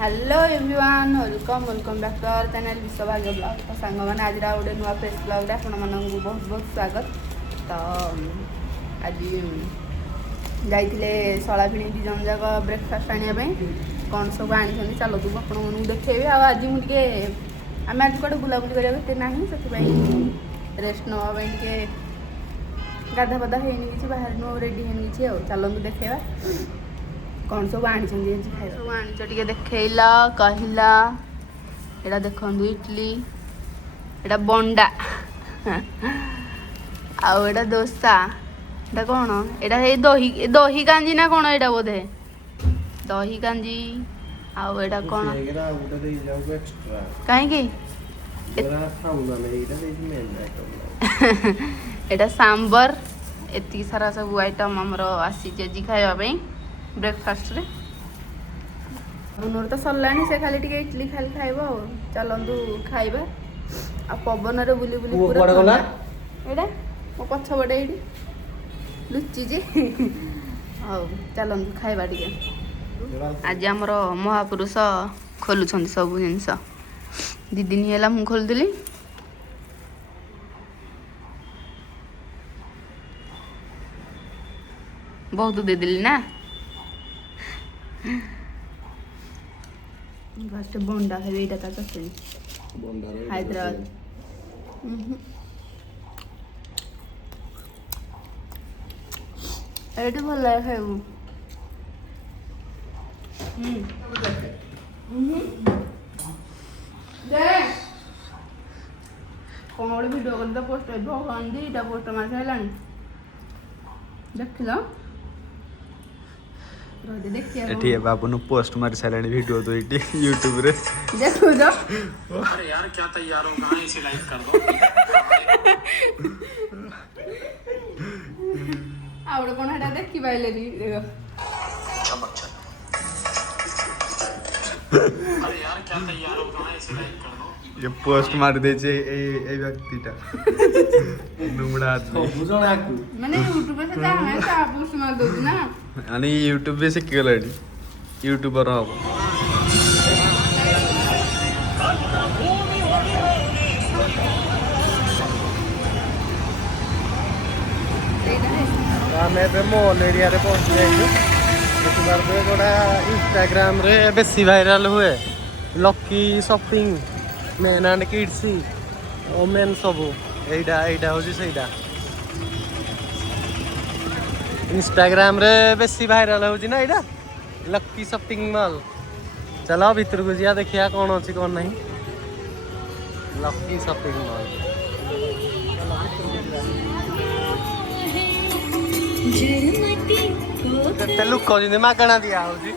Hello everyone welcome back to our channel Vishwabhagya blog. तो song मैंने आज गोटे नुआ फ्रेश ब्लॉग आपण मानक बहुत बहुत स्वागत। तो आज जाइए शला भिणी दी जन जाक ब्रेकफास्ट आने कौन सब आनी चलो तू आपण मन देखेबी। आज मुझे आम आज कौटे बुलाबुली करते ना से रेस्ट नापे गाधा पाधा है बाहर नु रेडी है चलतु देखा कौन सब आनी खाई सब आनीच टे देखला कहला एटा देखु इडली एटा बंडा आउ एटा डोसा एटा कौन एटा दही दही कांजी ना कौन एटा बोधे दही कांजी आउ एटा कौन कहीं एटा सांबर एति सारा सब आइटम आमर आसी खावाई ब्रेकफास्ट रे मोर तो सरला से खाली टिके इडली खाली खाइबो चलंतु खाइबा आ पवन रे बुली बुली पूरा एडा मो पछ बडे एडी लुच्ची जे आ चलंतु खाइबा टिके। आज हमर महापुरुष खोलुछन सब जिंस दी दिन हेला मु खोल दिली बहुत दे दिली ना फर्स्ट बोंडा है एटा ता चटनी हैदराबाद एटा भल लागे खाइबू दे कौन गोटे भिडियो कर पोस्ट भगवान दी इटा पोस्ट मार साइलानी देखिल एठी बाबू पोस्ट मार सारे वीडियो तो एठी यूट्यूब रे देखो जो अरे यार क्या तैयार हो कहां इसे लाइक कर दो आवड़ कोन हटा देखि पाइले नी देखो अरे यार क्या तैयार हो कहां इसे लाइक कर दो ये पोस्ट मार दे छे ए व्यक्तिटा नुमड़ा आदमी माने यूट्यूब से जा है ता पोस्ट मार दो ना अनि यूट्यूब पे शिख गलडी यूट्यूबर हो आमे मॉल एरिया रे पहुंच जाइयो बार पे गोटा इंस्टाग्राम रे बेसी वायरल हुए lucky shopping men and kids women सब एइडा होजी सेइडा इंस्टाग्राम रे बेसी वायरल होजी ना एइडा लकी शॉपिंग मॉल। चलो भीतर को जिया देखिया कौन अच्छी कौन नहीं लकी शॉपिंग मॉल ते लुक जिंदे मागणा दिया होजी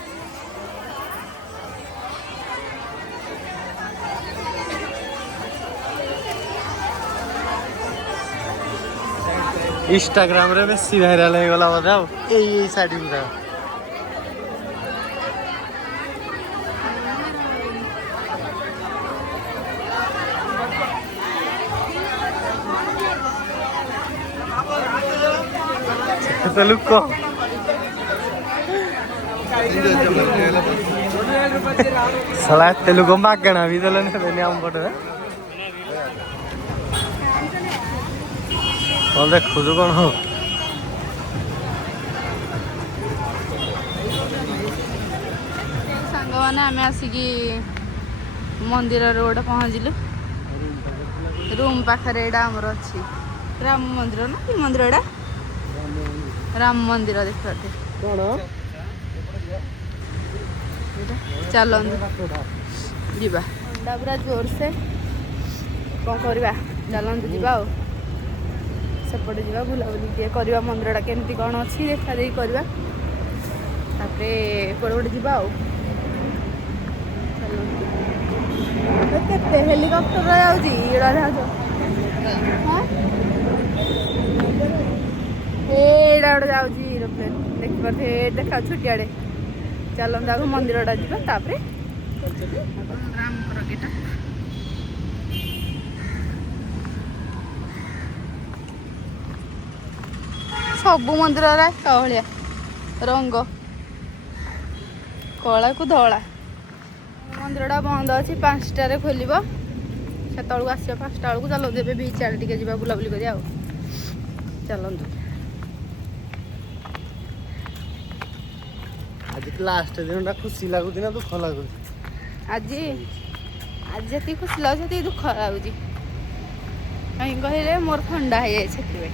इंस्टाग्राम रे बेसी वायरल हो गला बताओ ए साइड पूरा तो लुक को साला तेलुगु मागणा भी दलन देने हम पड़े कौन देखो जो कौन हो सांग माने आमे आसिकी मंदिर रोड पहुँचलु रूम पाखरे एडा हमर अछि राम मंदिर ना कि मंदिर एडा राम मंदिर देखते कौन चलो जीवा पूरा जोर से कौन करवा चलतु जीवा सेपटे जा बुलाबुली टे करवा मंदिरटा केमती कौन अच्छी देखा देखी करवा एपटे गोटे जा केते हेलिकप्टर जाऊँगा एड़ा गोटे जाऊँगी एरोप्लेन देखिपे देखा छुटियाड़े चलता आगे मंदिरटा जा सब मंदिर भाया रंग कला को धला ମନ୍ଦିରଟା ବନ୍ଦ ଅଛି 5ଟାରେ ଖୋଲିବ ସେତେବେଳକୁ ଆସିବ 5ଟା ବେଳକୁ ଚାଲନ୍ତୁ ଏବେ ବିଚ୍ ଆଡ଼େ ଟିକେ ଯିବା ବୁଲାବୁଲି କରିବା ଆଉ ଚାଲନ୍ତୁ ଆଜି ଲାଷ୍ଟ ଦିନଟା ଖୁସି ଲାଗୁଛି ନା ଦୁଃଖ ଲାଗୁଛି? ଆଜି ଆଜି ଯେତିକି ଖୁସି ଲାଗୁଛି ସେତିକି ଦୁଃଖ ଲାଗୁଛି କାହିଁକି କହିଲେ ମୋର ଥଣ୍ଡା ହେଇଯାଇଛି ସେଥିପାଇଁ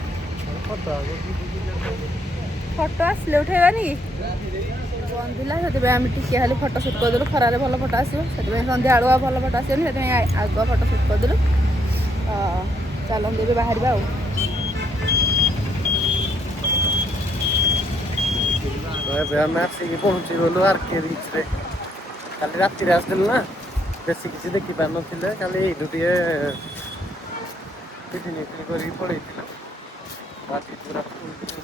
ଫଟୋ ଆସିଲେ ଉଠେଇବାନି କି ବନ୍ଦ ଥିଲା ସେଥିପାଇଁ ଆମେ ଟିକେ ଖାଲି ଫଟୋ ସୁଟ୍ କରିଦେଲୁ ଖରାରେ ଭଲ ଫଟୋ ଆସିବ ସେଥିପାଇଁ ସନ୍ଧ୍ୟା ବେଳକୁ ଆଉ ଭଲ ଫଟୋ ଆସିବନି ସେଥିପାଇଁ ଆଗୁଆ ଫଟୋ ସୁଟ୍ କରିଦେଲୁ ଚାଲନ୍ତୁ ଏବେ ବାହାରିବା ଆଉ ଏବେ ଆମେ ଆସିକି ପହଞ୍ଚିଗଲୁ ଆର୍କେ ବିଚ୍ରେ କାଲି ରାତିରେ ଆସିଥିଲୁ ନା ବେଶୀ କିଛି ଦେଖିପାରିନଥିଲେ କାଲି ଏଇଠୁ ଟିକେ ଟିଫିନ୍ କରିକି ପଳେଇଥିଲୁ ଆଜି ପୁରା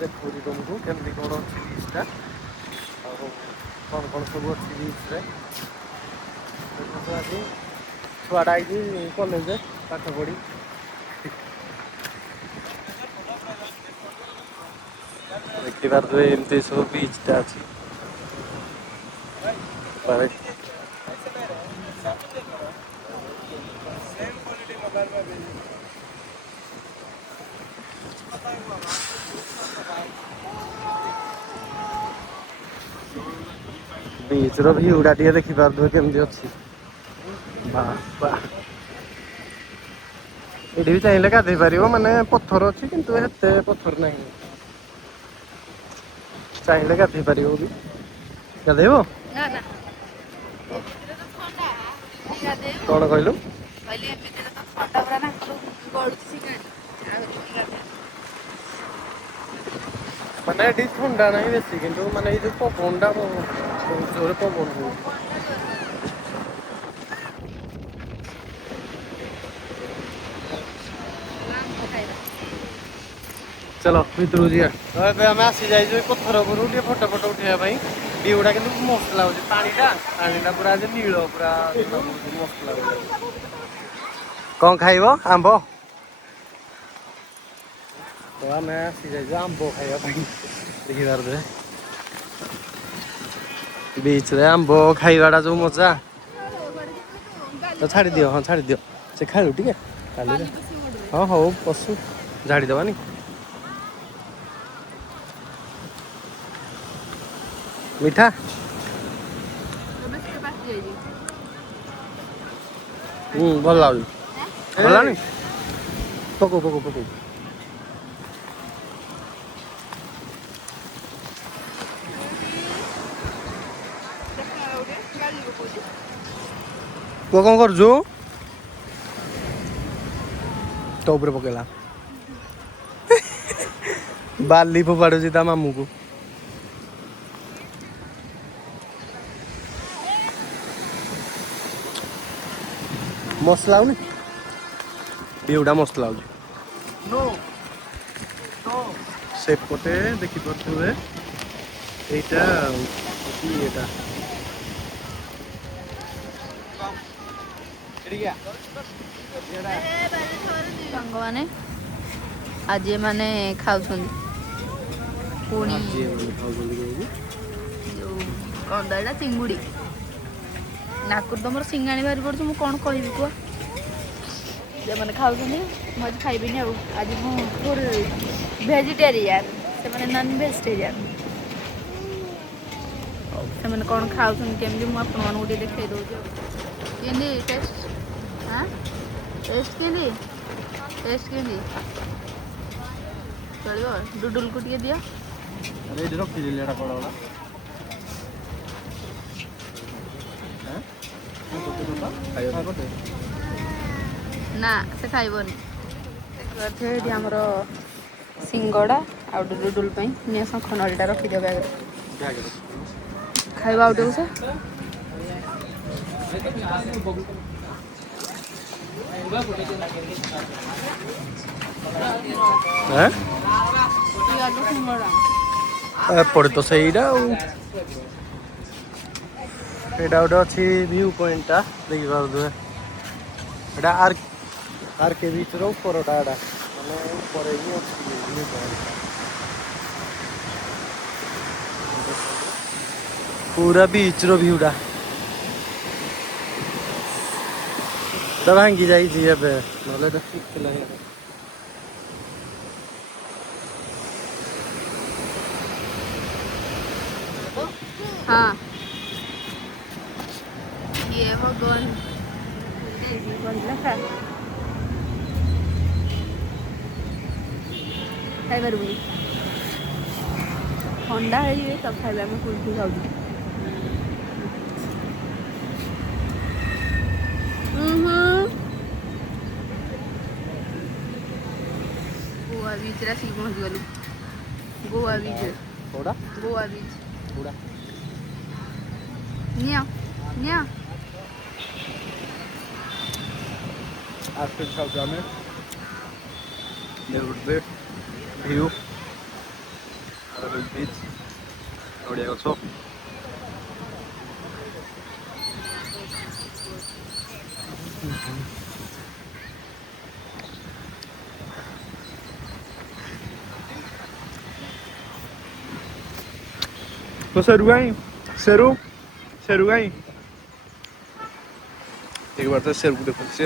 ଦେଖୁଛି ତୁମକୁ କେମିତି କ'ଣ ଅଛି ବିଚ୍ଟା ଆଉ କ'ଣ କ'ଣ ସବୁ ଅଛି ବିଚ୍ରେ ଆଜି ଛୁଆଟା ହେଇଛି କଲେଜରେ ପାଠ ପଢ଼ି ଦେଖିପାରୁଥିବେ ଏମିତି ସବୁ ବିଚ୍ଟା ଅଛି ବିଚ୍ର ଭିୟୁଟା ଟିକେ ଦେଖିପାରୁଥିବେ କେମିତି ଅଛି ବାବା ଏଠି ବି ଚାହିଁଲେ ଗାଧେଇ ପାରିବ ମାନେ ପଥର ଅଛି କିନ୍ତୁ ଏତେ ପଥର ନାହିଁ ଚାହିଁଲେ ଗାଧେଇ ପାରିବ ବି ଗାଧେଇବ ନା ନା ଏମିତିରେ ତ ଥଣ୍ଡା ଗାଧେଇବୁ କ'ଣ କହିଲୁ କହିଲି ଏମିତିରେ ତ ଥଣ୍ଡା ପୁରା ନାକରୁ ଗଳୁଛି ସିଙ୍ଗାଣି ଆହୁରି ପୁଣି ଗାଧେଇବୁ ମାନେ ଏଠି ଥଣ୍ଡା ନାହିଁ ବେଶୀ କିନ୍ତୁ ମାନେ ଏଇ ଯୋଉ ପବନଟା ବହୁତ ଜୋରେ ପବନ ହୁଏ ଚାଲ ଭିତରକୁ ଯିବା ଏବେ ଆମେ ଆସିଯାଇଛୁ ଏଇ ପଥର ଉପରୁ ଟିକେ ଫଟୋ ଫଟୋ ଉଠେଇବା ପାଇଁ ଭିୟୁଟା କିନ୍ତୁ ମସ୍ତ ଲାଗୁଛି ପାଣିଟା ପୁରା ଯେ ନୀଳ ପୁରା ମସ୍ତ ଲାଗୁଛି କ'ଣ ଖାଇବ ଆମ୍ବ ତ ଆମେ ଆସିଯାଇଛୁ ଆମ୍ବ ଖାଇବା ପାଇଁ ଦେଖିପାରୁଥିବେ ବିଚ୍ରେ ଆମ୍ବ ଖାଇବାଟା ଯୋଉ ମଜା ତ ଛାଡ଼ିଦିଅ ହଁ ଛାଡ଼ିଦିଅ ସେ ଖାଇଲୁ ଟିକେ କାଲିରେ ହଁ ହଉ ପଶୁ ଝାଡ଼ିଦେବାନି ମିଠା ଭଲ ଲାଗୁଛି ଭଲ ଲାଗୁନି ପକଉ ପୁଅ କ'ଣ କରୁଛୁ ତୋ ଉପରେ ପକେଇଲା ବାଲି ଫୋପାଡୁଛି ତା ମାମୁଁକୁ ମସ୍ତ ଲାଗୁନି ଭିୟୁଟା ମସ୍ତ ଲାଗୁଛି ସେପଟେ ଦେଖିପାରୁଥିବେ ଏଇଟା ହଉଛି ଏଇଟା ସାଙ୍ଗମାନେ ଆଜି ଏମାନେ ଖାଉଛନ୍ତି ପୁଣି ଯୋଉ କ'ଣ ଏଇଟା ଚିଙ୍ଗୁଡ଼ି ନାକରୁ ତ ମୋର ସିଙ୍ଗାଣି ବାହାରି ପଡ଼ୁଛି ମୁଁ କ'ଣ କହିବି କୁହ ସେମାନେ ଖାଉଛନ୍ତି ମୁଁ ଆଜି ଖାଇବିନି ଆଉ ଆଜି ମୁଁ ଭେଜିଟେରିଆନ୍ ସେମାନେ ନନ୍ ଭେଜିଟେରିଆନ୍ ସେମାନେ କ'ଣ ଖାଉଛନ୍ତି କେମିତି ମୁଁ ଆପଣମାନଙ୍କୁ ଟିକେ ଦେଖାଇ ଦେଉଛି କେମିତି ଟେଷ୍ଟ ହାଁ ଟେଷ୍ଟ କେମିତି ଚଳିବ ଡୁଡୁଲକୁ ଟିକେ ଦିଅ ଏଇଠି ରଖିଦେଲି ଏଇଟା କ'ଣ ନା ସେ ଖାଇବନି ଦେଖିପାରୁଥିବେ ଏଠି ଆମର ସିଙ୍ଗଡ଼ା ଆଉ ଡୁଡୁଲ ପାଇଁ ନିଆଁ ଶଙ୍ଖ ନଳୀଟା ରଖିଦିଅ ବ୍ୟାଗରେ ଖାଇବା ଆଉ ଟିକେ ସେ ଏପଟେ ତ ସେଇଟା ଆଉ ଏଇଟା ଗୋଟେ ଅଛି ଭିୟୁ ପଏଣ୍ଟଟା ଦେଖିପାରୁଥିବେ ଏଇଟା ଆର୍କେ ବିଚ୍ର ଉପରଟା ଏଇଟା ମାନେ ଉପରେ ହିଁ ଅଛି ଭିୟୁ ପଏଣ୍ଟ ପୁରା ବିଚ୍ର ଭିୟୁଟା ତ ଭାଙ୍ଗି ଯାଇଛି ଏବେ ନହେଲେ ଏଇଟା ଠିକ୍ ଥିଲା ଇଆଡ଼େ। हाँ ये भगवान ଖାଇପାରିବୁନି ଥଣ୍ଡା ହେଇଯିବେ ତ ଖାଇବେ ଆମେ କୁଲଫି ଖାଉଛୁ गोवा बीच रे ଆସିକି ପହଞ୍ଚିଗଲୁ गोवा बीच କୋଉଟା गोवा बीच କୋଉଟା ନିଅ ନିଅ आइसक्रीम खाऊ आम गोटे भ्यू बीच नड़िया गछ तो शेरू गाई शेरू शेरू गाई एक बार तो शेरू को देखो से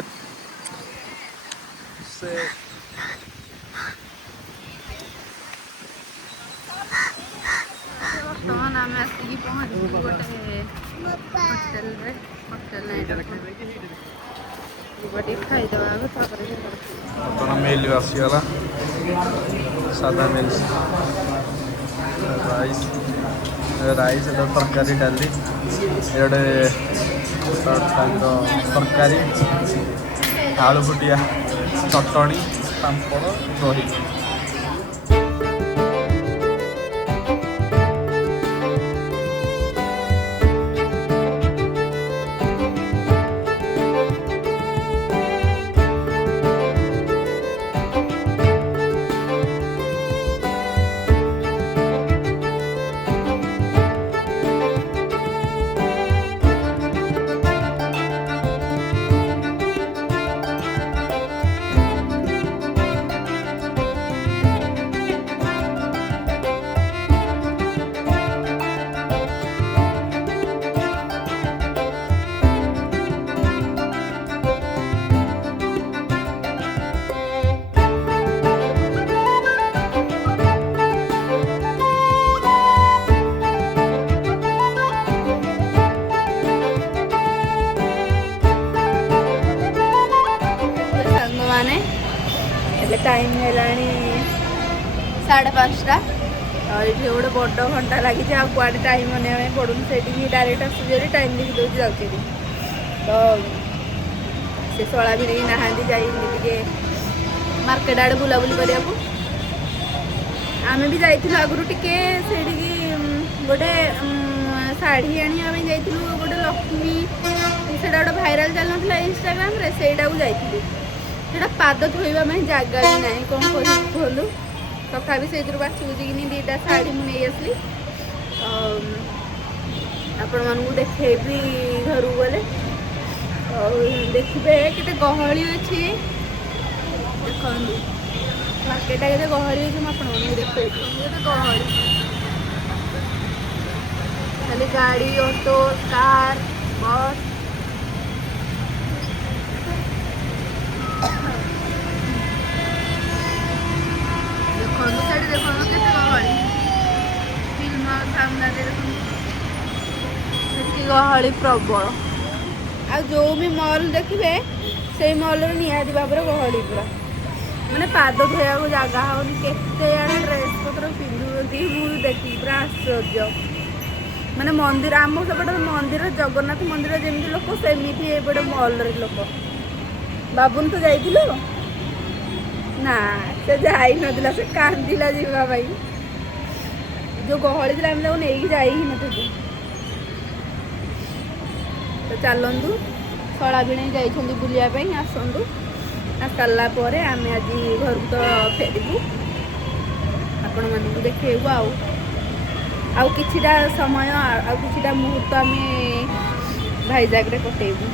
ବର୍ତ୍ତମାନ ଆମେ ଆସିକି ପହଞ୍ଚିଛୁ ଗୋଟେ ହୋଟେଲରେ ହୋଟେଲ ନାଇଁ ଟିକେ ଖାଇଦେବା ଆଗ ତାପରେ अपन मेल आसीगला सादा मेल राइस राइस तरकारी डाली एडे तरकारी आलू फुटिया चटणी पापड़ दही टाइम है 5:30 और ये गोटे बड़ घंटा लगी कड़े टाइम मन पड़ू से डायरेक्ट आसुरी टाइम देखी दूसरी जाऊँगी तो से शला भी नहीं नहांती जाइए मार्केट आड़े बुलाबुली करने आम भी जाइलु आगुरी टिके से गोटे शाढ़ी आने गोटे लक्ष्मी से गोटे भाइराल चल ना इंस्टाग्राम से जाइलु सेटा पाद धोइबा में जगह भी ना कौन खोलु तथापि से बाछी बुझिकी दीटा शाढ़ी मुझे आसली आपण मानू देखेबी घर गले देखिए केते गहली अच्छी देखो मार्केट के गहली अच्छे मुझे देखे गहली खाली गाड़ी ऑटो कार बस देखो केते गहली फिल्म सामना गहली प्रबल आ जो भी मॉल देखिए से मॉल निहाती भाव गहली पूरा मैंने पाद धोया को जगह होनी केते ड्रेस पत्र पिंधुती मुझे देखी पूरा आश्चर्य मैंने मंदिर आम सेपटे मंदिर जगन्नाथ मंदिर जमी लोक सेमती एपटे मॉल लोक बाबुन तो जाइल ना से जाई नदिला से कांदिला जीवा भाई जो गहली थी आम नहीं जाई ही नथि तो चलतु शला भी जाइए बुलापी आसतु आसला आम आज घर को तो फेरबू आपण मानक देखू आउ किछिटा समय आउ किछिटा मुहूर्त आम भाईजाग रे कटेबू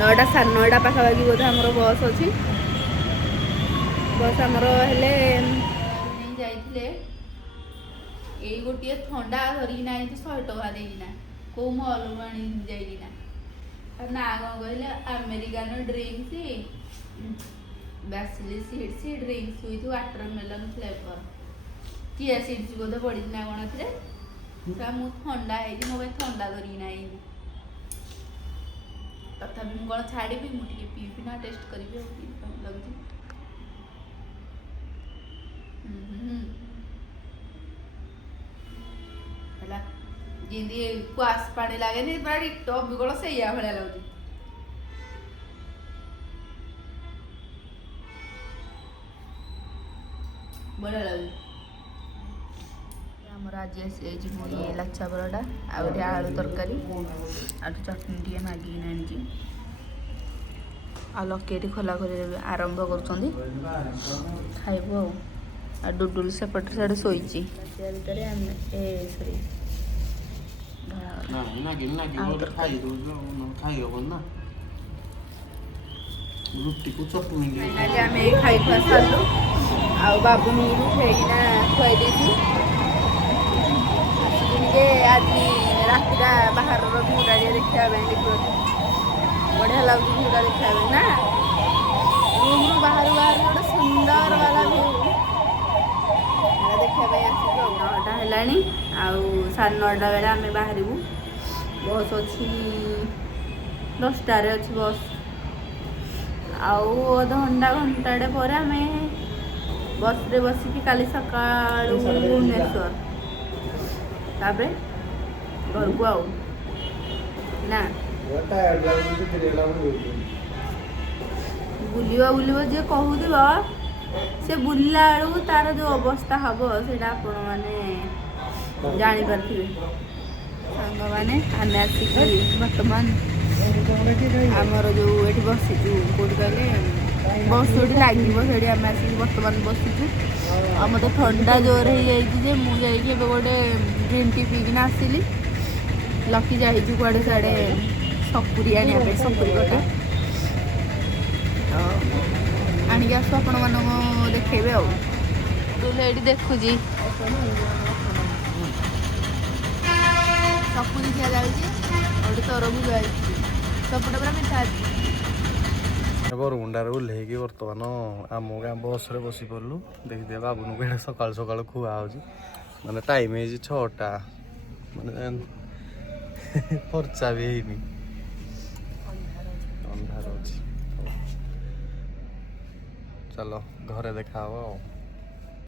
9टा 9:30 पाखापाखि बोधे आमर बस अच्छी बस आमर हेले जाइए ये गोटे थंडा धरिकी ना 100 टका देना कौ मल आनी जाइना ନା କ'ଣ କହିଲେ American drinks Vasily seeds drinks with watermelon flavour chia seeds ବୋଧେ ପଡ଼ିଛି ନା କ'ଣ ଏଥିରେ ମୁଁ ଥଣ୍ଡା ହେଇଛି ମୋ ପାଇଁ ଥଣ୍ଡା ଧରିକି ନାହିଁ ତଥାପି ମୁଁ କ'ଣ ଛାଡ଼ିବି ମୁଁ ଟିକେ ପିଇବି ନା ଟେଷ୍ଟ କରିବି ଆଉ ପିଇବି କ'ଣ ଲାଗୁଛି ହେଲା ଯେମିତି କ୍ୱାସ୍ ପାଣି ଲାଗେନି ପୁରା ଡିଟୋ ଅବିକଳ ସେଇଆ ଭଳିଆ ଲାଗୁଛି ବଢ଼ିଆ ଲାଗୁଛି ଆମର ଆଜି ଆସିଯାଇଛି ପୁଣି ଲାଛା ପରଟା ଆଉ ଏଠି ଆଳୁ ତରକାରୀ ଆଉ ଚଟଣି ଟିକେ ମାଗିକି ଆଣିଛି ଆଉ ଲକି ଏଠି ଖୋଲାଖୋଲି ଆରମ୍ଭ କରୁଛନ୍ତି ଖାଇବୁ ଆଉ ଡୁଡୁଲ ସେପଟେ ସାଡ଼େ ଶୋଇଛି ଭିତରେ ଆମେ ସରି ଆମେ ଖାଇ ଖୁଆ ସାରିଲୁ ଆଉ ବାବୁନୁ ଖାଇକିନା ଖୁଆଇ ଦେଇଛି ଟିକେ ଆଜି ରାତିଟା ବାହାରର ଭିଉଟା ଟିକେ ଦେଖିବା ପାଇଁ ବଢ଼ିଆ ଲାଗୁଛି ଭିଉଟା ଦେଖିବା ପାଇଁ ନା ରୁମ୍ରୁ ବାହାରୁ ଗୋଟେ ସୁନ୍ଦର ବାଲା ଭିଉ ଦେଖିବା ପାଇଁ ଆସିଛୁ ଆଉ 9ଟା ହେଲାଣି ଆଉ 9:30 ବେଳେ ଆମେ ବାହାରିବୁ ବସ୍ ଅଛି 10ଟାରେ ଅଛି ବସ୍ ଆଉ ଘଣ୍ଟାଟେ ପରେ ଆମେ ବସ୍ରେ ବସିକି କାଲି ସକାଳୁ ଭୁବନେଶ୍ୱର ତାପରେ ଘରକୁ ଆଉ ନା ବୁଲିବ ଯିଏ କହୁଥିବ ସେ ବୁଲିଲା ବେଳକୁ ତାର ଯେଉଁ ଅବସ୍ଥା ହେବ ସେଇଟା ଆପଣମାନେ ଜାଣିପାରୁଥିବେ ସାଙ୍ଗମାନେ ଆମେ ଆସିକି ବର୍ତ୍ତମାନ ଆମର ଯେଉଁ ଏଠି ବସିଛୁ କେଉଁଠି କହିଲେ ବସ୍ ଯେଉଁଠି ଲାଗିବ ସେଇଠି ଆମେ ଆସିକି ବର୍ତ୍ତମାନ ବସିଛୁ ଆଉ ମୋତେ ଥଣ୍ଡା ଜୋର ହେଇଯାଇଛି ଯେ ମୁଁ ଯାଇକି ଏବେ ଗୋଟେ ଗ୍ରୀନ୍ ଟି ପିଇକିନା ଆସିଲି ଲକି ଯାଇଛି କୁଆଡ଼େ ସିଆଡ଼େ ସପୁରି ଆଣିବା ପାଇଁ ସପୁରି କଟା ଆଣିକି ଆସୁ ଆପଣମାନଙ୍କୁ ଦେଖେଇବେ ଆଉ ଏଇଠି ଦେଖୁଛି ସପୁରି ଖିଆଯାଉଛି ଗୋଟେ ତରଭୁଜ ଯାଇଛି ସପୁଟା ପୁରା ମିଠା ଅଛି ବରମୁଣ୍ଡାରେ ଓହ୍ଲେଇକି ବର୍ତ୍ତମାନ ଆମ ଗାଁ ବସ୍ରେ ବସି ପଡ଼ିଲୁ ଦେଖିଦିଅ ବାବୁନକୁ ଏଇଟା ସକାଳୁ ସକାଳୁ ଖୁଆ ହେଉଛି ମାନେ ଟାଇମ୍ ହେଇଛି 6ଟା ମାନେ ଫର୍ଚ୍ଚା ବି ହେଇନି ଅନ୍ଧାର ଅଛି ଚାଲ ଘରେ ଦେଖା ହବ ଆଉ